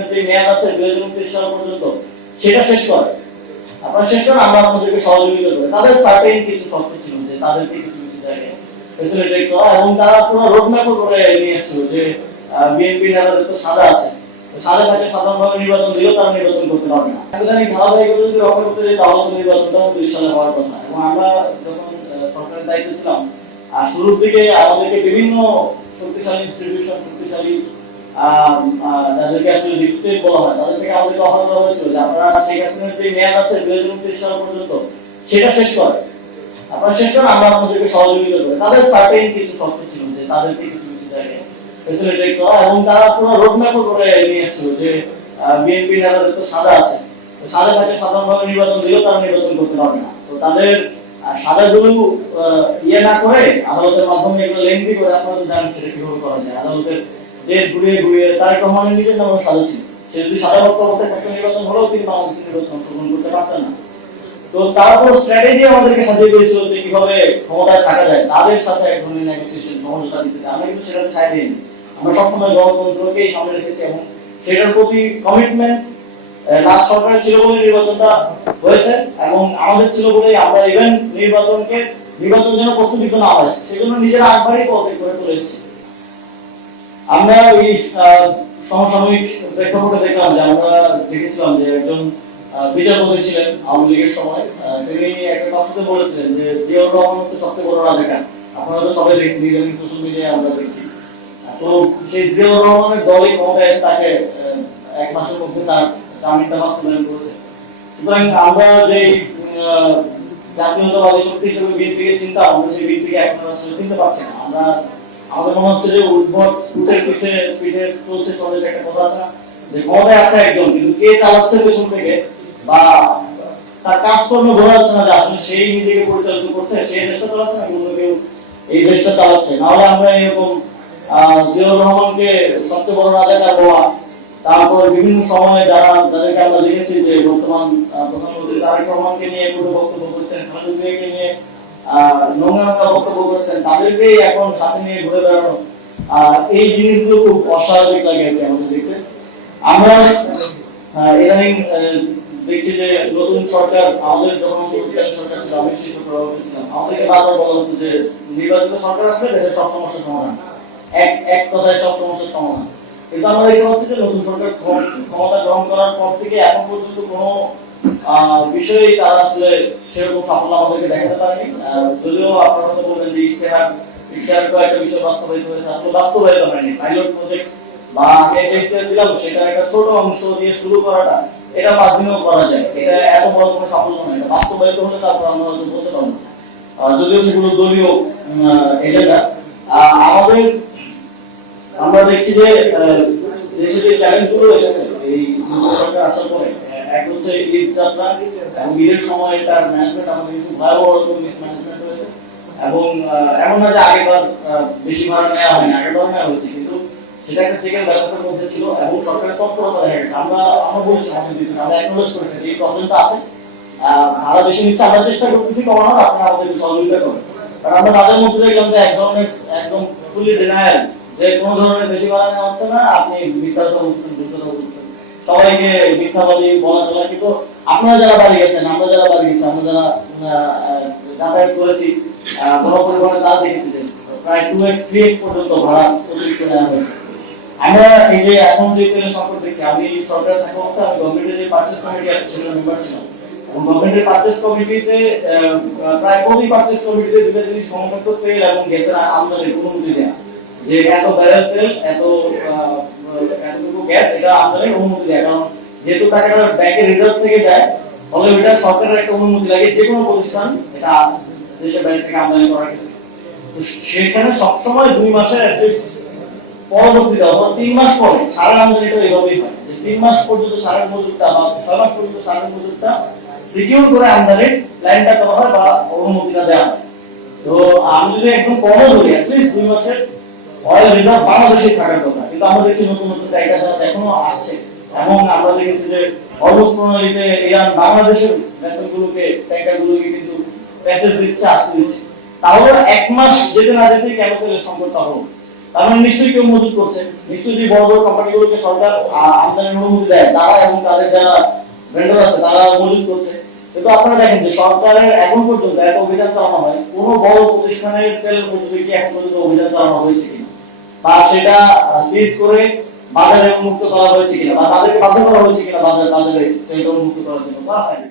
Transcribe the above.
সেখানে যে মেয়াদ আছে 2029 সাল পর্যন্ত সেটা শেষ করে আপনারা শেষ করেন, আমরা আপনাদেরকে সহযোগিতা করি। তাদের সার্টেন কিছু শর্ত ছিল যে তাদেরকে কিছু কিছু জায়গায় ফ্যাসিলিটেট করা, এবং তারা পুরো রোডম্যাপও করে নিয়ে এসেছিল যে বিএনপি নেতাদের তো সাদা আছে, সাদা থাকে সাধারণভাবে নির্বাচন দিলেও তারা নির্বাচন করতে পারবে না। সাংবিধানিক ধারাবাহিকতা যদি রক্ষা করতে যাই তাহলে তো নির্বাচনটা 30 সালে হওয়ার কথা। এবং আমরা যখন সরকারের দায়িত্বে ছিলাম শুরুর দিকে আমাদেরকে বিভিন্ন শক্তিশালী ইনস্টিটিউশন, শক্তিশালী যাদেরকে আসলে ডিস্ট্রিক্ট বলা হয়, তাদের থেকে আমাদেরকে অফার করা হয়েছিল যে আপনারা শেখ হাসিনার যে মেয়াদ আছে 2029 সাল পর্যন্ত সেটা শেষ করে আপনারা শেষ করেন, আমরা আপনাদেরকে সহযোগিতা করি। তাদের সার্টেন কিছু শর্ত ছিল যে তাদেরকে কিছু কিছু জায়গায় ফ্যাসিলিটেট করা, এবং তারা পুরো রোডম্যাপও করে নিয়ে এসেছিল যে বিএনপি নেতাদের তো সাদা আছে, সাদা থাকে সাধারণভাবে নির্বাচন দিলেও তারা নির্বাচন করতে পারবে না। তো তাদের সাদাগুলো ইয়ে না করে আদালতের মাধ্যমে এগুলো লেনদি করে আপনারা তো জানেন সেটা কিভাবে করা যায়। আদালতের ডেট ঘুরিয়ে ঘুরিয়ে তারেক রহমানের নিজের নামও সাদা ছিল, সে যদি সাদা ভক্ত অবস্থায় থাকতো নির্বাচন হলেও তিনি বাংলাদেশের নির্বাচন অংশগ্রহণ করতে পারতেন না। তো তারপর স্ট্র্যাটেজি আমাদেরকে সাজিয়ে দিয়েছিল যে কিভাবে ক্ষমতায় থাকা যায়, তাদের সাথে এক ধরনের নেগোসিয়েশন সমঝোতা দিতে। আমরা কিন্তু সেটাতে ছাই দিইনি, আমরা সবসময় গণতন্ত্রকেই সামনে রেখেছি এবং সেটার প্রতি কমিটমেন্ট লাস্ট সরকারের ছিল বলে নির্বাচনটা হয়েছে, এবং আমাদের ছিল বলেই আমরা ইভেন নির্বাচন যেন প্রস্তুত না হয় সেজন্য নিজের আগবাড়ি পদক্ষেপ করে তুলে এসেছি। আমরা এই সমসাময়িক প্রেক্ষাপটে দেখলাম যে আমরা দেখেছিলাম যে একজন বিচারপতি ছিলেন আওয়ামী লীগের সময়, তিনি একটা কথাতে বলেছিলেন যে জিয়াউর রহমান হচ্ছে সবচেয়ে বড় রাজাকার। আপনারা তো সবাই দেখছি, ইদানিং সোশ্যাল মিডিয়ায় আমরা দেখছি। তো সেই জিয়াউর রহমানের দলই ক্ষমতায় এসে তাকে 1 মাসের মধ্যে তার জামিনটা বাস্তবায়ন করেছে। সুতরাং আমরা যে জাতীয়তাবাদী শক্তি হিসেবে বিএনপিকে চিন্তা, আমরা সেই বিএনপিকে এখন আসলে চিনতে পারছি না। আমাদের মনে হচ্ছে যে উদ্ভট উঠের পিঠে চলছে সমাজে একটা কথা আছে না, যে ক্ষমতায় আছে একজন কিন্তু কে চালাচ্ছে পেছন থেকে বা তার কাজকর্ম বোঝা যাচ্ছে না যে আসলে সেই নিজেকে পরিচালিত করছে, সেই দেশটা চালাচ্ছে না অন্য কেউ এই দেশটা চালাচ্ছে। নাহলে আমরা এরকম জিয়াউর রহমানকে সবচেয়ে বড় রাজাকার বলা, তারপর বিভিন্ন সময়ে যাদেরকে আমরা দেখেছি যে বর্তমান প্রধানমন্ত্রী তারেক রহমানকে নিয়ে পুরো বক্তব্য করছেন, খালেদা জিয়াকে নিয়ে নোংরা বক্তব্য করছেন, তাদেরকেই এখন সাথে নিয়ে ঘুরে বেড়ানো, এই জিনিসগুলো খুব অস্বাভাবিক লাগে আর কি আমাদের দেখতে। আমরা ইদানিং দেখছি যে নতুন সরকার, আমাদের যখন সরকার ছিল আমি সেই সরকার ছিলাম, আমাদেরকে বারবার বলা হচ্ছে যে নির্বাচিত সরকার আসলে দেশের সব সমস্যার সমাধান, এক কথায় সব সমস্যার সমাধান। কিন্তু আমরা দেখতে পাচ্ছি যে নতুন সরকার ক্ষমতা গ্রহণ করার পর থেকে এখন পর্যন্ত কোনো বিষয়ে তারা আসলে সেরকম সাফল্য আমাদেরকে দেখাতে পারেনি। যদিও আপনারা তো বলবেন যে ইশতেহার তো একটা বিষয় বাস্তবায়িত হয়েছে, আসলে বাস্তবায়িত হয়নি। পাইলট প্রজেক্ট বা আমি একটা ইশতেহার দিলাম, সেটা একটা ছোট অংশ দিয়ে শুরু করাটা, এটা 5 দিনেও করা যায়, এটা এত বড় কোনো সাফল্য নয়। এটা বাস্তবায়িত হলে তারপর আমরা হয়তো বলতে পারবো, যদিও সেগুলো দলীয় এজেন্ডা। আমাদের আমরা দেখছি যে দেশে যে চ্যালেঞ্জগুলো এসেছে এই সরকার আসার পরে, এক হচ্ছে ঈদ যাত্রা এবং ঈদের সময় তার ম্যানেজমেন্ট আমাদের কিছু ভয়াবহ রকম মিসম্যানেজমেন্ট হয়েছে। এবং এমন না যে আগেরবার বেশি ভাড়া নেওয়া হয়নি, আগেরবার নেওয়া হয়েছে, কিন্তু সেটা একটা চেকের ব্যবস্থার মধ্যে ছিল এবং সরকারের তৎপরতা দেখা গেছে। আমরা বলছি আমরা অ্যাকনোলেজ করেছি এই প্রবলেমটা আছে, ভাড়া বেশি নিচ্ছে, আমরা চেষ্টা করতেছি কমানোর, আপনারা আমাদের সহযোগিতা করেন। কারণ আমরা তাদের মধ্যে দেখলাম যে এক ধরনের একদম ফুলি ডিনায়াল, যে কোনো ধরনের বেশি ভাড়া নেওয়া হচ্ছে না, আপনি মিথ্যাটা বলছেন, দুর্গতা বলছেন, সবাইকে মিথ্যাবাদী বলা চলা। কিন্তু আপনারা যারা বাড়ি গেছেন, আমরা যারা বাড়ি গেছি, আমরা যারা যাতায়াত করেছি গণপরিবহনে, তারা দেখেছি যে প্রায় 2x 3x পর্যন্ত ভাড়া অতিরিক্ত নেওয়া হয়েছে। আমরা এই যে এখন যে তেলের সংকট দেখছি, আমি সরকার থাকা অবস্থায় আমি গভর্নমেন্টের যে পারচেজ কমিটি আছে সেখানে মেম্বার ছিলাম, এবং গভর্নমেন্টের পারচেজ কমিটিতে প্রায় প্রতি পারচেজ কমিটিতে দুটো জিনিস কমন করতে এবং গ্যাসের আমদানির অনুমতি দেওয়া, যে এত ব্যারেল তেল এতটুকু গ্যাস এটা আমদানির অনুমতি দেয়। কারণ যেহেতু টাকাটা ব্যাংকের রিজার্ভ থেকে যায়, ফলে ওইটা সরকারের একটা অনুমতি লাগে যে কোনো প্রতিষ্ঠান এটা দেশের ব্যাংক থেকে আমদানি করার ক্ষেত্রে। তো সেখানে সবসময় 2 মাসের অ্যাটলিস্ট পরবর্তীতে অর্থাৎ 3 মাস পরে সারা আমদানিটা এইভাবেই হয়, যে 3 মাস পর্যন্ত সারের মজুদটা বা 6 মাস পর্যন্ত সারের মজুদটা সিকিউর করে আমদানির প্ল্যানটা করা হয় বা অনুমতিটা দেওয়া হয়। তো আমি যদি একদম কমও ধরি অ্যাটলিস্ট 2 মাসের অয়েল রিজার্ভ বাংলাদেশে থাকার কথা, কিন্তু আমরা দেখছি নতুন নতুন জায়গা এখনো আসছে। এবং আমরা দেখেছি যে হরমুজ প্রণালীতে ইরান বাংলাদেশের ভেসেলগুলোকে, ট্যাঙ্কারগুলোকে কিন্তু প্যাসেজ দিচ্ছে, আসতে দিচ্ছে। তাহলে 1 মাস যেতে না যেতেই কেন তেলের সংকটটা হলো। তার মানে নিশ্চয়ই কেউ মজুত করছে। নিশ্চয়ই যে বড় বড় কোম্পানিগুলোকে সরকার আমদানির অনুমতি দেয়, তারা এবং তাদের যারা ভেন্ডর আছে তারা মজুত করছে। কিন্তু আপনারা দেখেন যে সরকারের এখন পর্যন্ত এত অভিযান চালানো হয়, কোন বড় প্রতিষ্ঠানের তেলের মজুরি কি এখন পর্যন্ত অভিযান চালানো হয়েছে কিনা, বা সেটা সিজ করে বাজারে উন্মুক্ত করা হয়েছে কিনা, বা তাদেরকে বাধ্য করা হয়েছে কিনা বাজারে তেলটা উন্মুক্ত করার জন্য, করা হয়নি।